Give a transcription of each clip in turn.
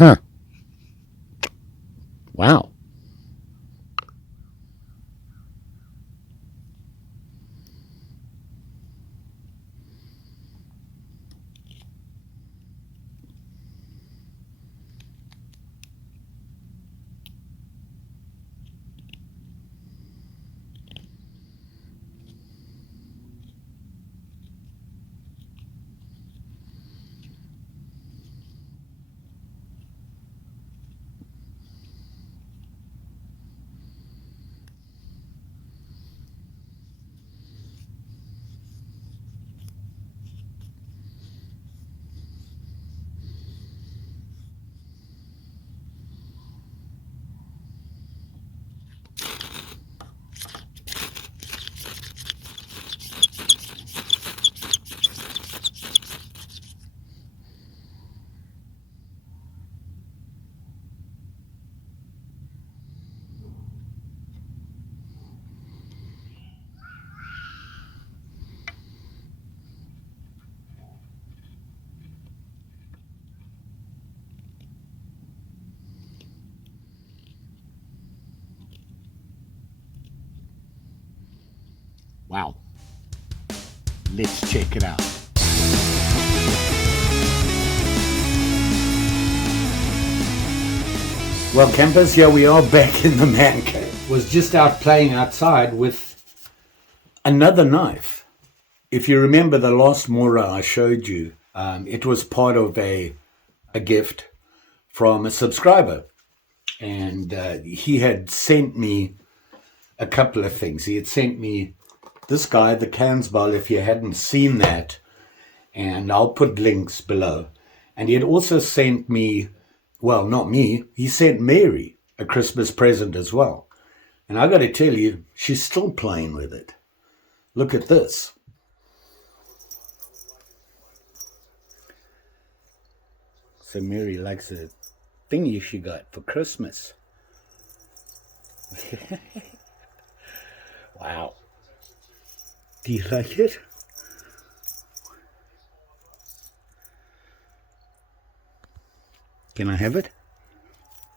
Huh. Wow. Wow. Let's check it out. Well, campers, here we are back in the man cave. Was just out playing outside with another knife. If you remember the last Mora I showed you, it was part of a gift from a subscriber. And he had sent me a couple of things. He had sent me this guy, the Kansball, if you hadn't seen that, and I'll put links below. And he had also sent me, well, not me, he sent Mary a Christmas present as well. And I got to tell you, she's still playing with it. Look at this. So Mary likes a thingy she got for Christmas. Wow. Do you like it? Can I have it?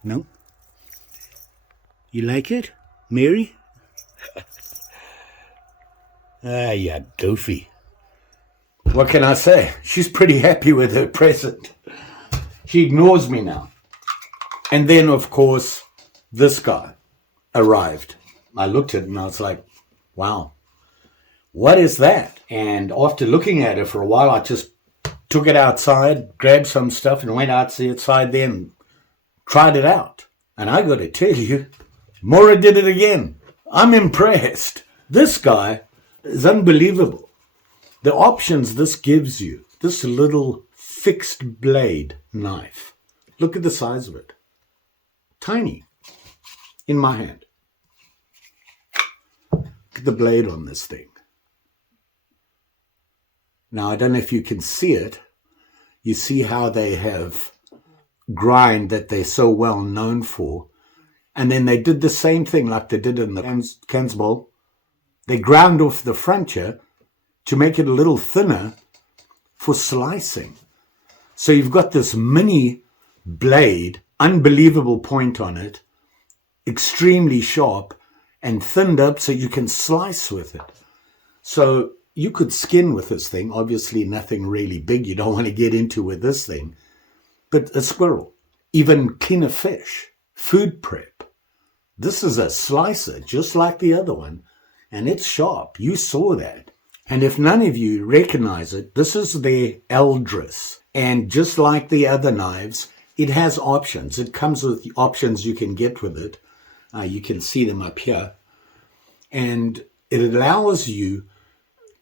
No? You like it, Mary? Ah, yeah, goofy. What can I say? She's pretty happy with her present. She ignores me now. And then, of course, this guy arrived. I looked at it and I was like, wow, what is that? And after looking at it for a while, I just took it outside, grabbed some stuff and went outside there and tried it out. And I got to tell you, Mora did it again. I'm impressed. This guy is unbelievable. The options this gives you, this little fixed blade knife. Look at the size of it. Tiny. In my hand. Look at the blade on this thing. Now, I don't know if you can see it. You see how they have grind that they're so well known for. And then they did the same thing like they did in the Kansball. They ground off the front here to make it a little thinner for slicing. So you've got this mini blade, unbelievable point on it, extremely sharp and thinned up so you can slice with it. So you could skin with this thing, obviously nothing really big you don't want to get into with this thing, but a squirrel, even clean a fish, food prep. This is a slicer just like the other one, and it's sharp. You saw that. And if none of you recognize it, this is the Eldris. And just like the other knives, it has options. It comes with the options you can get with it. You can see them up here. And it allows you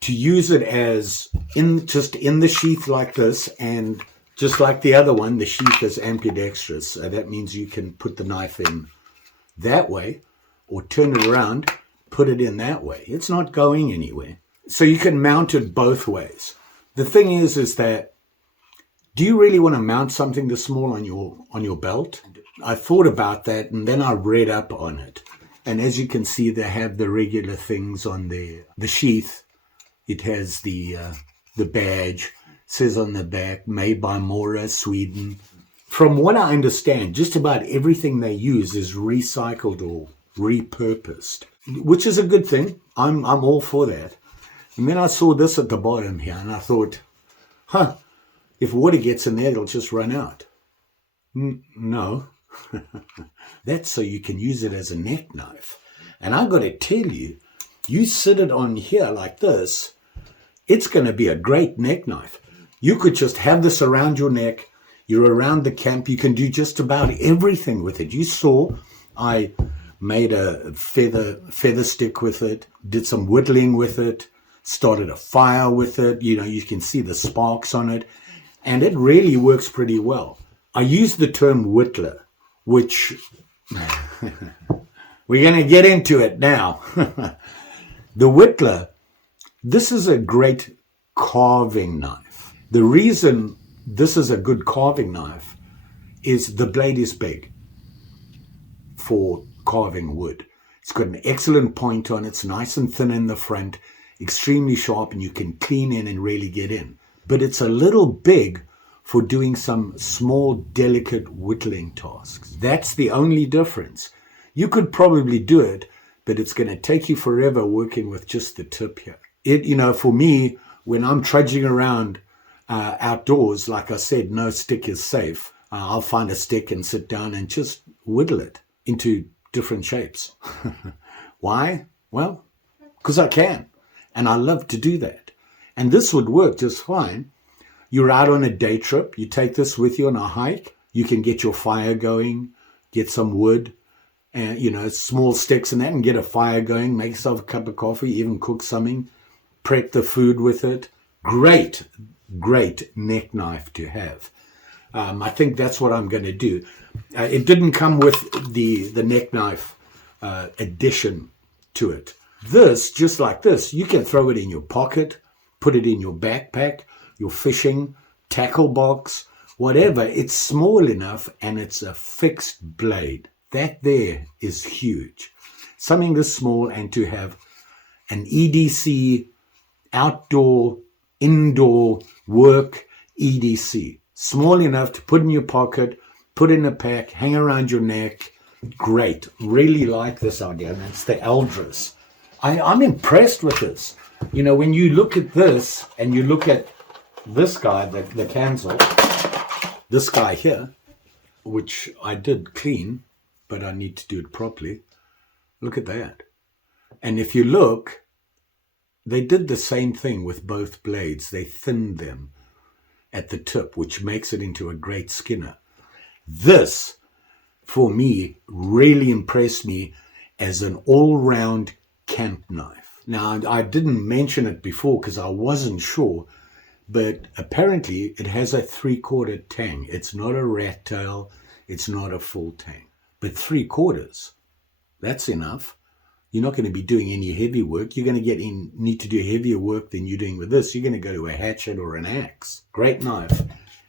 to use it as just in the sheath like this, and just like the other one, the sheath is ambidextrous. So that means you can put the knife in that way or turn it around, put it in that way. It's not going anywhere. So you can mount it both ways. The thing is that, do you really want to mount something this small on your belt? I thought about that and then I read up on it. And as you can see, they have the regular things on the sheath. It has the badge, it says on the back, made by Mora, Sweden, From what I understand, just about everything they use is recycled or repurposed, which is a good thing. I'm all for that. And then I saw this at the bottom here, and I thought, if water gets in there, it'll just run out. No. That's so you can use it as a neck knife. And I've got to tell you, you sit it on here like this, it's going to be a great neck knife. You could just have this around your neck. You're around the camp. You can do just about everything with it. You saw I made a feather stick with it, did some whittling with it, started a fire with it. You know, you can see the sparks on it. And it really works pretty well. I use the term whittler, which we're going to get into it now. The whittler, this is a great carving knife. The reason this is a good carving knife is the blade is big for carving wood. It's got an excellent point on it. It's nice and thin in the front, extremely sharp, and you can clean in and really get in. But it's a little big for doing some small, delicate whittling tasks. That's the only difference. You could probably do it, but it's going to take you forever working with just the tip here. For me, when I'm trudging around outdoors, like I said, no stick is safe. I'll find a stick and sit down and just whittle it into different shapes. Why? Well, because I can, and I love to do that. And this would work just fine. You're out on a day trip, you take this with you on a hike, you can get your fire going, get some wood, and small sticks and that, and get a fire going, make yourself a cup of coffee, even cook something, prep the food with it. Great neck knife to have. I think that's what I'm going to do. It didn't come with the neck knife addition to it. This, just like this, you can throw it in your pocket, put it in your backpack, your fishing, tackle box, whatever. It's small enough and it's a fixed blade. That there is huge. Something this small, and to have an EDC, outdoor, indoor work EDC. Small enough to put in your pocket, put in a pack, hang around your neck. Great. Really like this idea. That's the Eldris. I'm impressed with this. When you look at this and you look at this guy, the Kanzel, this guy here, which I did clean, but I need to do it properly. Look at that. And if you look, they did the same thing with both blades. They thinned them at the tip, which makes it into a great skinner. This, for me, really impressed me as an all-round camp knife. Now, I didn't mention it before because I wasn't sure, but apparently it has a 3/4 tang. It's not a rat tail. It's not a full tang. But 3/4, that's enough. You're not going to be doing any heavy work. You're going to need to do heavier work than you're doing with this. You're going to go to a hatchet or an axe. Great knife.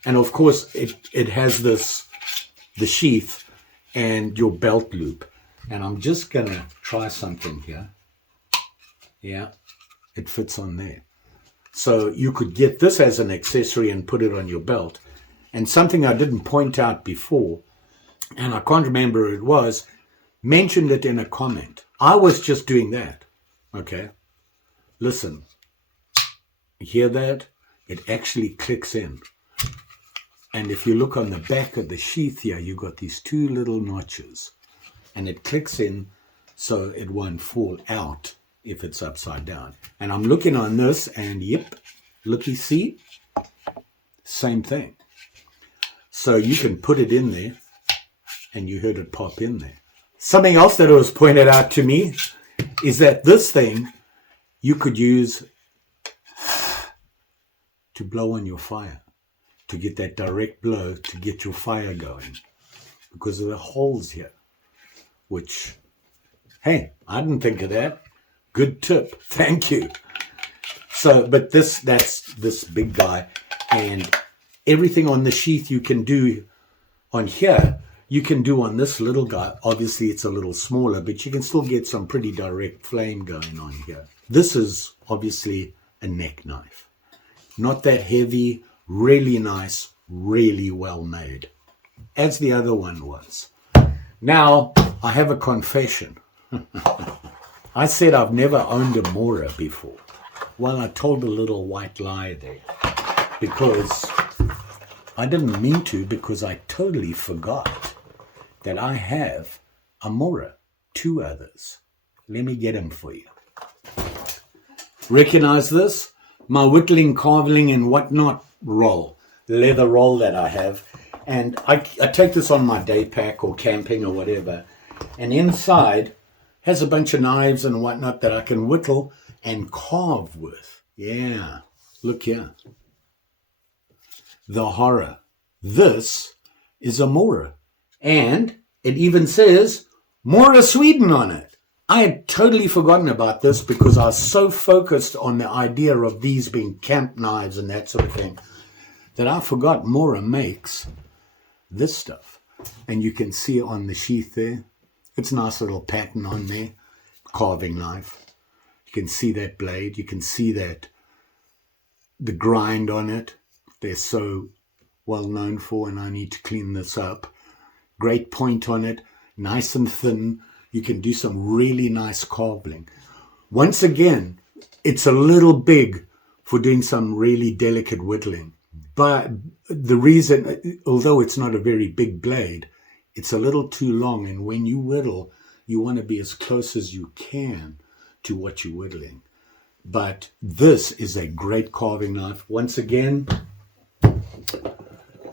And of course, it has the sheath and your belt loop. And I'm just going to try something here. Yeah, it fits on there. So you could get this as an accessory and put it on your belt. And something I didn't point out before, and I can't remember who it was, mentioned it in a comment. I was just doing that. Okay. Listen. Hear that? It actually clicks in. And if you look on the back of the sheath here, you've got these two little notches. And it clicks in so it won't fall out if it's upside down. And I'm looking on this and yep, looky, see? Same thing. So you can put it in there and you heard it pop in there. Something else that was pointed out to me is that this thing you could use to blow on your fire, to get that direct blow, to get your fire going because of the holes here, which, hey, I didn't think of that. Good tip. Thank you. So, but that's this big guy, and everything on the sheath you can do on here, you can do on this little guy. Obviously, it's a little smaller, but you can still get some pretty direct flame going on here. This is obviously a neck knife. Not that heavy, really nice, really well made. as the other one was. Now, I have a confession. I said I've never owned a Mora before. Well, I told a little white lie there because I didn't mean to, because I totally forgot that I have a Mora, 2 others. Let me get them for you. Recognize this? My whittling, carving, and whatnot roll, leather roll that I have. And I take this on my day pack or camping or whatever. And inside has a bunch of knives and whatnot that I can whittle and carve with. Yeah, look here. The horror. This is a Mora. And it even says Mora Sweden on it. I had totally forgotten about this because I was so focused on the idea of these being camp knives and that sort of thing that I forgot Mora makes this stuff. And you can see on the sheath there, it's a nice little pattern on there, carving knife. You can see that blade, you can see that the grind on it, they're so well known for, and I need to clean this up. Great point on it, nice and thin. You can do some really nice carving. Once again, it's a little big for doing some really delicate whittling. But the reason, although it's not a very big blade, it's a little too long. And when you whittle, you want to be as close as you can to what you're whittling. But this is a great carving knife. Once again,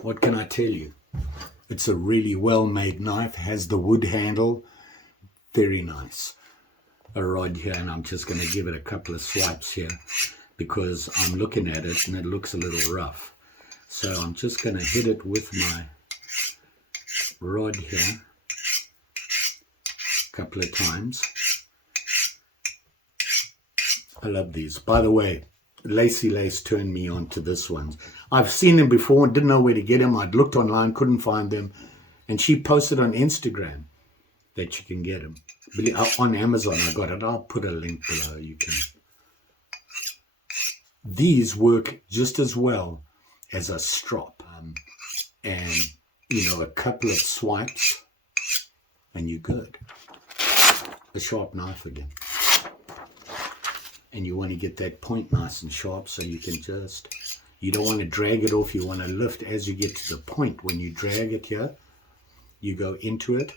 what can I tell you? It's a really well-made knife, has the wood handle, very nice. A rod here, and I'm just going to give it a couple of swipes here because I'm looking at it and it looks a little rough. So I'm just going to hit it with my rod here a couple of times. I love these. By the way, Lacy Lace turned me on to this one. I've seen them before and didn't know where to get them. I'd looked online, couldn't find them. And she posted on Instagram that you can get them. On Amazon I got it. I'll put a link below. You can. These work just as well as a strop. And, you know, a couple of swipes and you're good. A sharp knife again. And you want to get that point nice and sharp so you can just, you don't want to drag it off, you want to lift as you get to the point. When you drag it here, you go into it.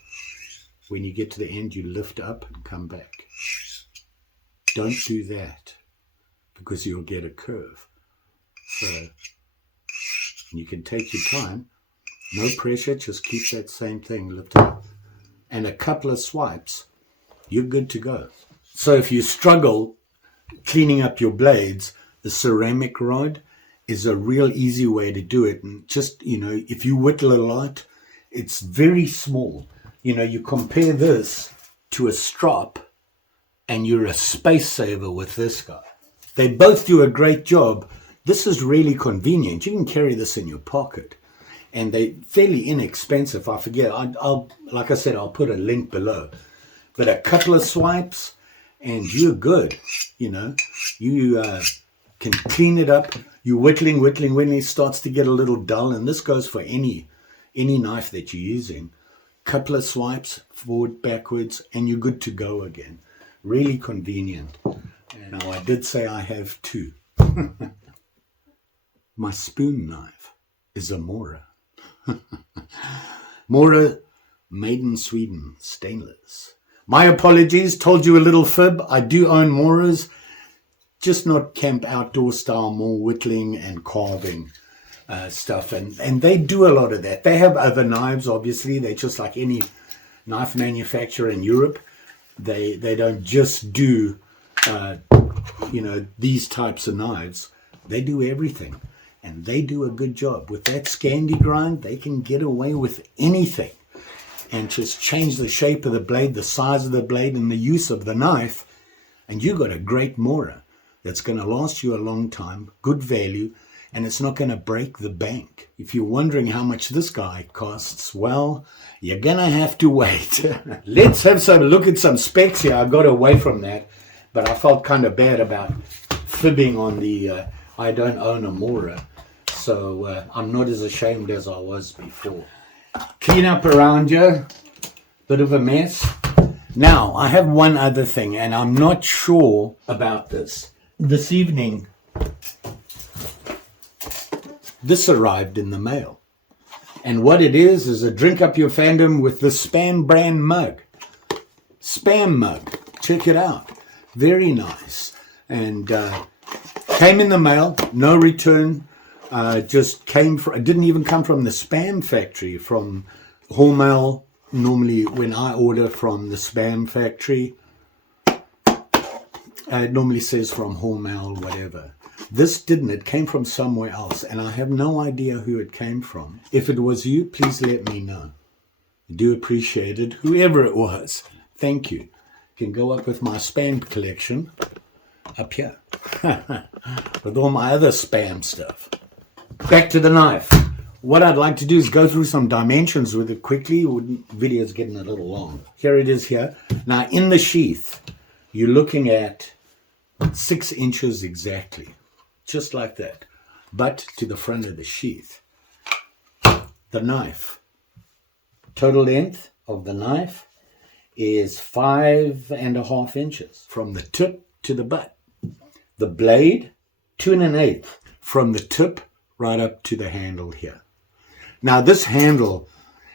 When you get to the end, you lift up and come back. Don't do that because you'll get a curve. So you can take your time, no pressure, just keep that same thing lifted up. And a couple of swipes, you're good to go. So if you struggle cleaning up your blades, the ceramic rod is a real easy way to do it. And just, you know, if you whittle a lot, it's very small. You know, you compare this to a strop and you're a space saver with this guy. They both do a great job. This is really convenient. You can carry this in your pocket and they're fairly inexpensive. I forget, I'll like I said, I'll put a link below. But a couple of swipes and you're good. You know, you can clean it up. You're whittling, it starts to get a little dull. And this goes for any knife that you're using. Couple of swipes, forward, backwards, and you're good to go again. Really convenient. Now, I did say I have 2. My spoon knife is a Mora. Mora, made in Sweden, stainless. My apologies, told you a little fib. I do own Moras, just not camp outdoor style, more whittling and carving stuff. And they do a lot of that. They have other knives, obviously. They're just like any knife manufacturer in Europe. They don't just do, you know, these types of knives. They do everything. And they do a good job. With that Scandi grind, they can get away with anything. And just change the shape of the blade, the size of the blade, and the use of the knife. And you got a great Mora that's going to last you a long time, good value, and it's not going to break the bank. If you're wondering how much this guy costs, well, you're going to have to wait. Let's have some look at some specs here. I got away from that, but I felt kind of bad about fibbing on the I don't own a Mora. So I'm not as ashamed as I was before. clean up around you. Bit of a mess. Now, I have one other thing, and I'm not sure about this. This evening, this arrived in the mail. And what it is a drink up your fandom with the Spam brand mug. Spam mug. Check it out. Very nice. And came in the mail, no return. Just came from, it didn't even come from the Spam factory, from Hormel. Normally when I order from the Spam factory, it normally says from Hormel, whatever. This didn't. It came from somewhere else, and I have no idea who it came from. If it was you, please let me know. I do appreciate it. Whoever it was, thank you. You can go up with my Spam collection up here with all my other Spam stuff. Back to the knife. What I'd like to do is go through some dimensions with it quickly. Video's getting a little long. Here it is here. Now in the sheath, you're looking at 6 inches exactly. Just like that. But to the front of the sheath. The knife. Total length of the knife is 5.5 inches. From the tip to the butt. The blade, 2 1/8 from the tip right up to the handle here. Now this handle,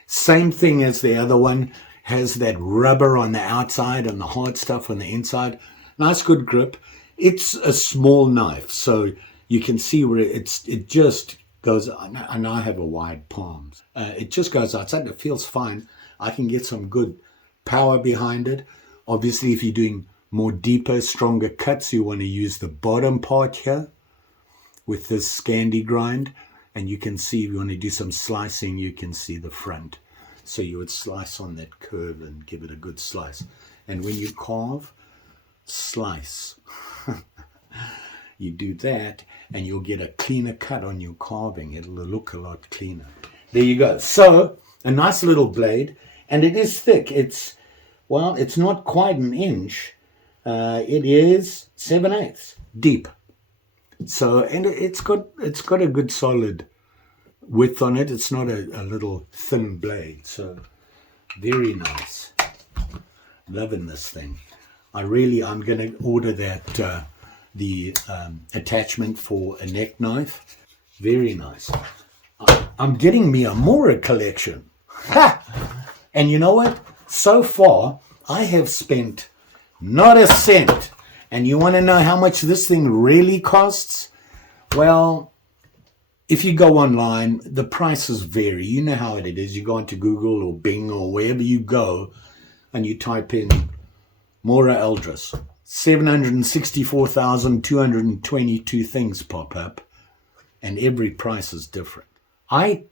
same thing as the other one, has that rubber on the outside and the hard stuff on the inside. Nice good grip. It's a small knife, so you can see where it just goes, and I have a wide palm. It just goes outside. It feels fine. I can get some good power behind it. Obviously, if you're doing more deeper, stronger cuts, you want to use the bottom part here with this Scandi grind. And you can see, if you want to do some slicing, you can see the front. So you would slice on that curve and give it a good slice. And when you carve, slice. You do that, and you'll get a cleaner cut on your carving. It'll look a lot cleaner. There you go. So, a nice little blade, and it is thick. It's not quite an inch. It is 7/8 deep. So, and it's got a good solid width on it. It's not a little thin blade. So, very nice. Loving this thing. I'm going to order that the attachment for a neck knife. Very nice. I'm getting me a Mora collection. Ha! And you know what? So far, I have spent not a cent. And you want to know how much this thing really costs? Well, if you go online, the prices vary. You know how it is. You go into Google or Bing or wherever you go, and you type in Morakniv Eldris. 764,222 things pop up, and every price is different. I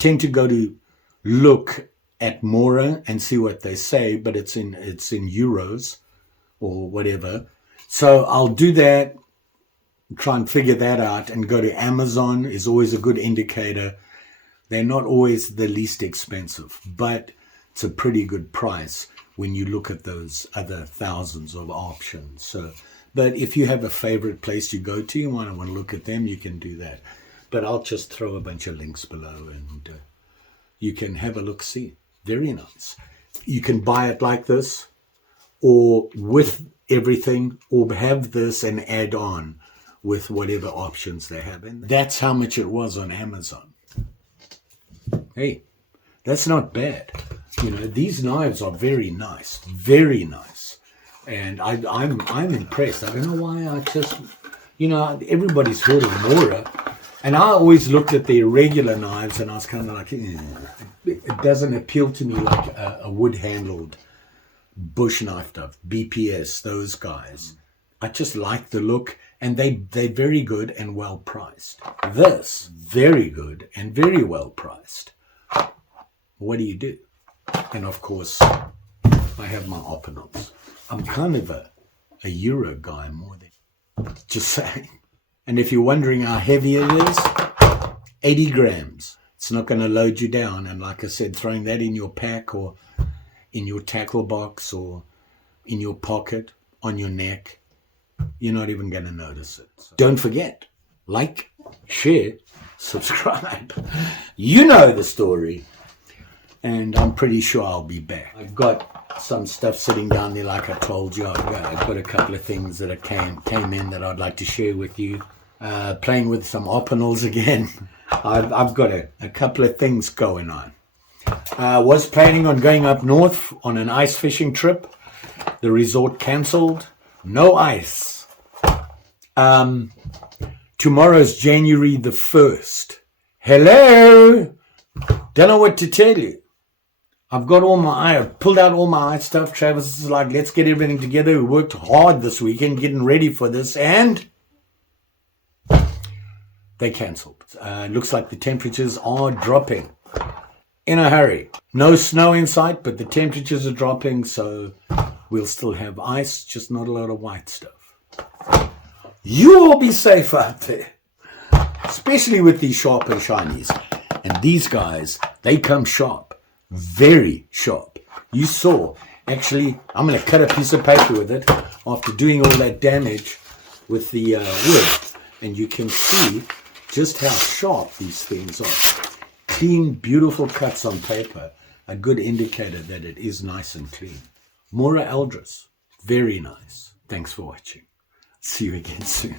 tend to go to look at Mora and see what they say, but it's in euros or whatever. So I'll do that, try and figure that out, and go to Amazon is always a good indicator. They're not always the least expensive, but it's a pretty good price when you look at those other thousands of options. So, but if you have a favorite place you go to, you want to look at them, you can do that. But I'll just throw a bunch of links below, and you can have a look, see. Very nice. You can buy it like this, or with everything, or have this and add on with whatever options they have. And that's how much it was on Amazon. Hey, that's not bad. You know, these knives are very nice, and I'm impressed. I don't know why. I just, everybody's heard of Mora, and I always looked at their regular knives, and I was kind of like, it doesn't appeal to me like a wood-handled bush knife stuff, BPS, those guys. I just like the look, and they're very good and well priced. This, very good and very well priced. What do you do? And of course, I have my optionals. I'm kind of a Euro guy more than, just saying. And if you're wondering how heavy it is, 80 grams. It's not going to load you down. And like I said, throwing that in your pack or in your tackle box or in your pocket, on your neck, you're not even going to notice it. So don't forget, like, share, subscribe. You know the story. and I'm pretty sure I'll be back. I've got some stuff sitting down there, like I told you. I've got a couple of things that came in that I'd like to share with you. Playing with some opinals again. I've got a couple of things going on. Was planning on going up north on an ice fishing trip. The resort cancelled. No ice. Tomorrow's January the 1st. Hello! Don't know what to tell you. I've pulled out all my ice stuff. Travis is like, let's get everything together. We worked hard this weekend getting ready for this, and they cancelled. Looks like the temperatures are dropping in a hurry. No snow in sight, but the temperatures are dropping, so we'll still have ice, just not a lot of white stuff. You all be safe out there, especially with these sharp and shinies. And these guys, they come sharp, very sharp. You saw, actually, I'm going to cut a piece of paper with it after doing all that damage with the wood. And you can see just how sharp these things are. Clean, beautiful cuts on paper, a good indicator that it is nice and clean. Morakniv Eldris, very nice. Thanks for watching. See you again soon.